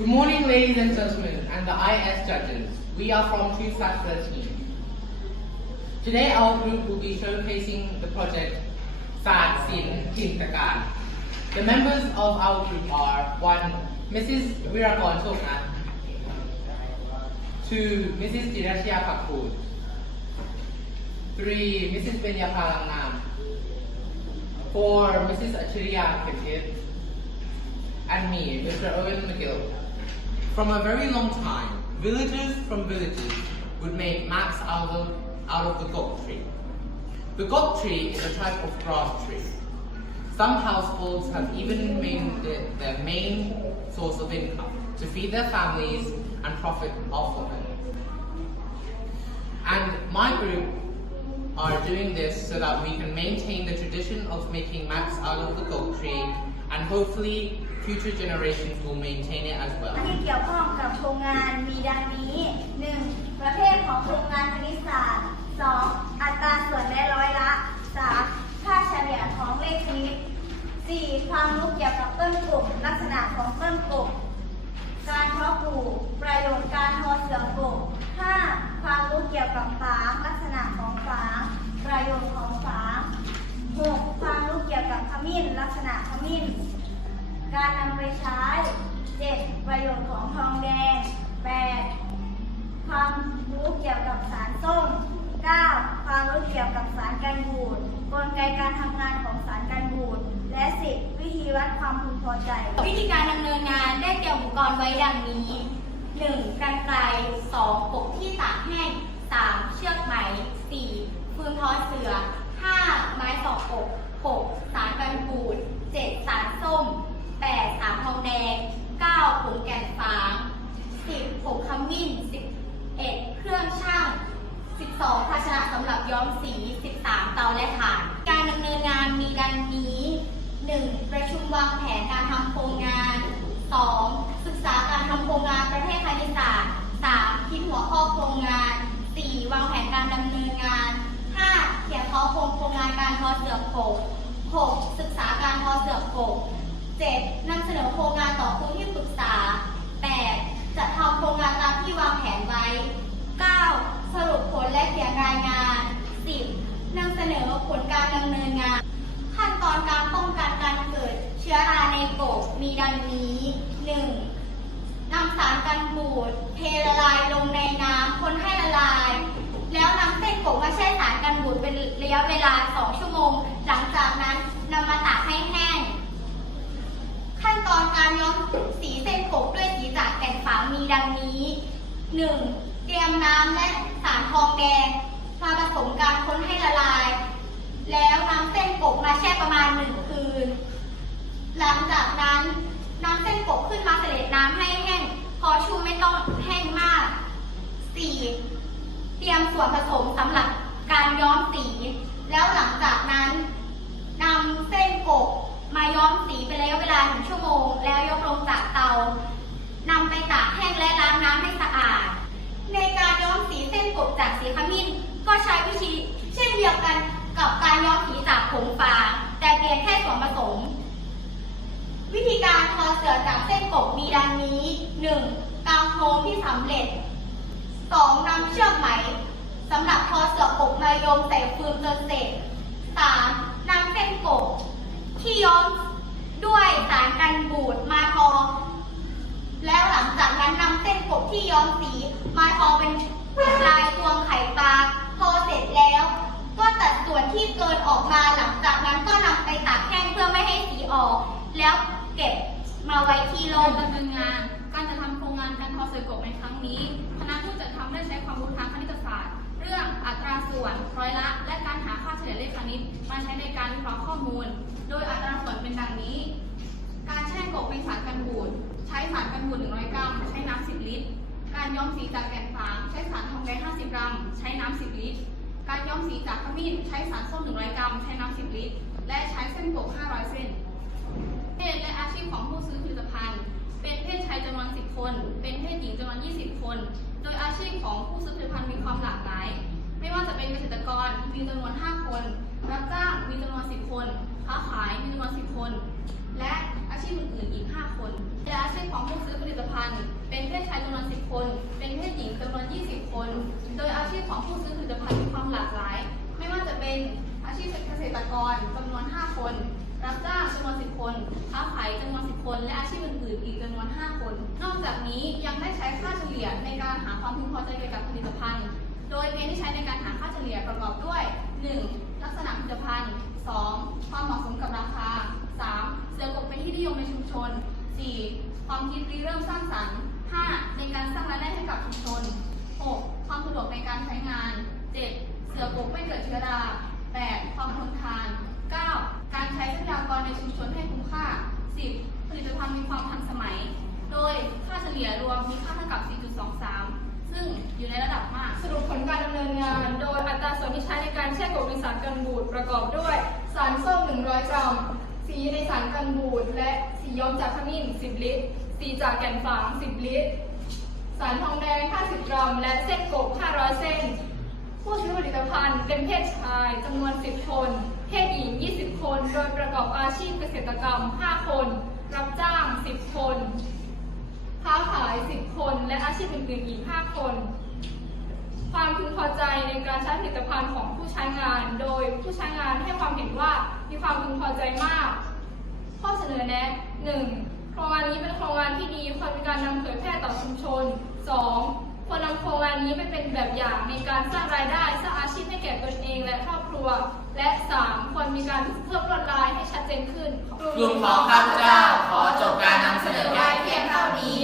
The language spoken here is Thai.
Good morning, ladies and gentlemen, and the IS judges. We are from 2 13. Today, our group will be showcasing the project Sad Sin Tintakan. The members of our group are 1. Mrs. Virakon Tokna 2. Mrs. Dirashia Pakut 3. Mrs. Benya Palangnam 4. Mrs. Achiriya Kekit and me, Mr. Owen McGill. From a very long time, villagers from villages would make mats out of, out of the gok tree. The gok tree is a type of grass tree. Some households have even made it their main source of income to feed their families and profit off of it. And my group are doing this so that we can maintain the tradition of making mats out of the gok tree and hopefully future generations will maintain it as well. ที่เกี่ยวข้องกับโครงงานมีดังนี้ 1. ประเภทของโครงงานคณิตศาสตร์ 2. อัตราส่วนและร้อยละ 3. ค่าเฉลี่ยของเลขคณิต 4. ความรู้เกี่ยวกับต้นกลุ่มลักษณะของต้นกลุ่ม การเพาะปลูกประโยชน์การทอเสื่อมกลุ่ม 5. ความรู้เกี่ยวกับฝางลักษณะของฝางประโยชน์ของฝาง 6. ขมิ้นลักษณะขมิ้น การนำไปใช้ 7. ประโยชน์ของทองแดง 8. ความรู้เกี่ยวกับสารส้ม 9. ความรู้เกี่ยวกับสารกันบูดกลไกการทำงานของสารกันบูดและ 10. วิธีวัดความพึงพอใจ วิธีการดำเนินงานได้เตรียมอุปกรณ์ไว้ดังนี้ 1. กันไกร 2. ปกที่ตากแห้ง 3. เชือกไหม 4. ฟืนทอเสือ 5. ไม้สอกก 6. สารกันบูด 7. สารส้ม 8. สารทองแดง 9. ผงแก่นฟาง 10. ผงขมิ้น 11. เครื่องช่าง 2ภาชนะสำหรับย้อมสี 13 เตาและถ่าน การดำเนินงานมีดังนี้ 1. ประชุมวางแผนการทำโครงงาน 2. ศึกษาการทำโครงงานประเภทคณิตศาสตร์ 3. คิดหัวข้อโครงงาน 4. วางแผนการดำเนินงาน 5. เขียนข้อโครงโครงงานการทอเสือกโกก 6. ศึกษาการทอเสือกโกก 7. นำเสนอโครงงานต่อครูที่ปรึกษา 8. จัดทำโครงงานตามที่วางแผนไว้ 9. สรุปผลและเขียนรายงาน 10. นำเสนอผลการดำเนินงาน ขั้นตอนการป้องกันการเกิดเชื้อราในกบ มีดังนี้ 1. นำสารกันบูดเทละลายลงในน้ำคนให้ละลาย แล้วนำเส้นกบมาแช่สารกันบูดเป็นระยะเวลา 2 ชั่วโมง หลังจากนั้นนำมาตากให้แห้ง ขั้นตอนการย้อมสีเส้นกบด้วยสีจากแก่นฝามีดังนี้ 1. เตรียมน้ำและสารทองแดงมาผสมกันคนให้ละลาย แล้วนำเส้นกบมาแช่ประมาณหนึ่งคืน หลังจากนั้นนำเส้นกบขึ้นมาเสด็จน้ำให้แห้ง พอชูไม่ต้องแห้งมาก 4. เตรียมส่วนผสมสำหรับการย้อมสี แล้วหลังจากนั้นนำเส้นกบ มาย้อมสีเป็นระยะเวลาหนึ่งชั่วโมง แล้วยกลงจากเตานำไปตากแห้งและล้างน้ำให้สะอาด ในการย้อมสีเส้นกบจากสีขมิ้น ก็ใช้วิธีเช่นเดียวกันกับการย้อมสีจากผงฟางแต่เพียงแค่ส่วนผสม วิธีการทอเสือจากเส้นกบมีดังนี้ 1. กางโครงที่สำเร็จ 2. นำเชือกไหมสำหรับทอเสือกบมาโยงใส่ฟืนจนเสร็จ 3. ที่ย้อมด้วยสารกันบูดมาทอ แล้วหลังจากนั้นนำเส้นกบที่ย้อมสีมาทอเป็นลายพวงไข่ปลาทอเสร็จแล้ว ก็ตัดส่วนที่เกินออกมาหลังจากนั้นก็นำไปตากแห้งเพื่อไม่ให้สีออก แล้วเก็บมาไว้ที่ร่กามรดำเนินงาน การจะทำโครงงานการทอเสือกบในครั้งนี้ คณะผู้จัดทำได้ใช้ความรู้ทางคณิตศาสตร์ เรื่องอัตราส่วนร้อยละและ เฉลี่ยเลขคณิตมาใช้ในการวิเคราะห์ข้อมูล โดยอัตราส่วนเป็นดังนี้ การแช่กบเป็นสารกันบูดใช้สารกันบูด100 กรัม ใช้น้ำ10 ลิตร การย้อมสีจากแก่นฝางใช้สารทองแดง50 กรัม ใช้น้ำ10 ลิตร การย้อมสีจากขมิ้นใช้สารส้ม100 กรัม ใช้น้ำ10 ลิตร และใช้เส้นกบ500 เส้น เพศและอาชีพของผู้ซื้อผลิตภัณฑ์ เป็นเพศชายจำนวน 10 คน เป็นเพศหญิงจำนวน 20 คน โดยอาชีพของผู้ซื้อผลิตภัณฑ์มีความหลากหลาย ไม่ว่าจะเป็นเกษตรกรมีจำนวน 5 คน รับจ้างมีจำนวน 10 คน ค้าขายมีจำนวน 10 คน และอาชีพอื่นๆอีก 5 คนแต่อาชีพของผู้ซื้อผลิตภัณฑ์ภัณฑ์ เป็นเพศชายจำนวน 10 คน เป็นเพศหญิงจำนวน 20 คน โดยอาชีพของผู้ซื้อผลิตภัณฑ์มีความหลากหลาย ไม่ว่าจะเป็นอาชีพเกษตรกรจำนวน 5 คน รับจ้างจำนวน 10 คน ค้าขายจำนวน 10 คน และอาชีพอื่นๆอีกจำนวน 5 คน นอกจากนี้ยังได้ใช้ค่าเฉลี่ยในการหาความพึงพอใจเกี่ยวกับผลิตภัณฑ์ โดยเกณฑ์ที่ใช้ในการหาค่าเฉลี่ยประกอบด้วย 1. ลักษณะผลิตภัณฑ์ 2. ความเหมาะสมกับราคา 3. เสือกบเป็นที่นิยมในชุมชน 4. ความคิดริเริ่มสร้างสรรค์ 5. ในการสร้างรายได้ให้กับชุมชน 6. ความสะดวกในการใช้งาน 7. เสือกบไม่เกิดเชื้อรา 8. ความทนทาน 9. การใช้ทรัพยากรในชุมชนให้คุ้มค่า 10. ผลิตภัณฑ์มีความทันสมัย โดยค่าเฉลี่ยรวมมีค่าเท่ากับ 4.23 ซึ่งอยู่ในระดับมาก สรุปผลการดำเนินงาน โดยอัตราส่วนที่ใช้ในการแช่กบในสารกันบูดประกอบด้วย สารส้ม 100 กรัม สีในสารกันบูดและสีย้อมจากขมิ้น 10 ลิตร สีจากแก่นฝาง 10 ลิตร สารทองแดง 50 กรัม และเส้นกบ 500 เส้น ผู้ซื้อผลิตภัณฑ์เป็นเพศชายจำนวน 10 คน เพศหญิง 20 คน โดยประกอบอาชีพเกษตรกรรม 5 คน รับจ้าง 10 คน ค้าขาย 10 คน และอาชีพอื่นๆอีก 5 คน ความพึงพอใจในการใช้ผลิตภัณฑ์ของผู้ใช้งาน โดยผู้ใช้งานให้ความเห็นว่ามีความพึงพอใจมาก ข้อเสนอแนะ 1. โครงการนี้เป็นโครงการที่ดีควรมีการนำเผยแพร่ต่อชุมชน 2. ควรนำโครงงานนี้ไปเป็นแบบอย่างในการสร้างรายได้ สร้างอาชีพให้แก่ตนเองและครอบครัว และ 3. ควรมีการเพิ่มลวดลายให้ชัดเจนขึ้นกลุ่มของข้าพเจ้าขอจบการนำเสนอได้เพียงเท่านี้